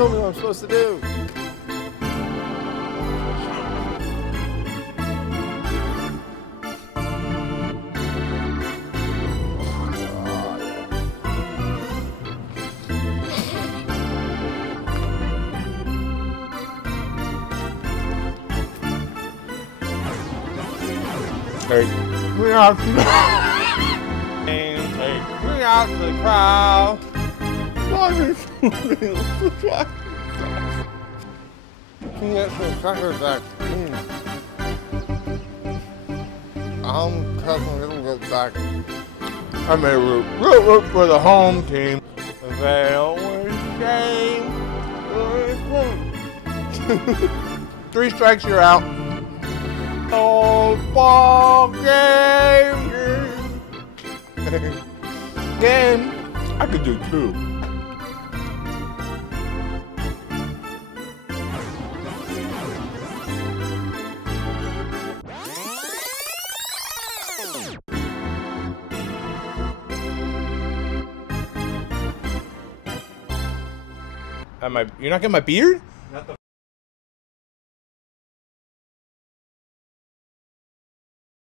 tell me what I'm supposed to do. Take me out to the and take me out to the crowd. Can you get some suckers back? I'm cussing little bit back. I may root for the home team. They always shame. 3 strikes, you're out. Oh, ball game. Game. I could do 2. You're not getting my beard? Not the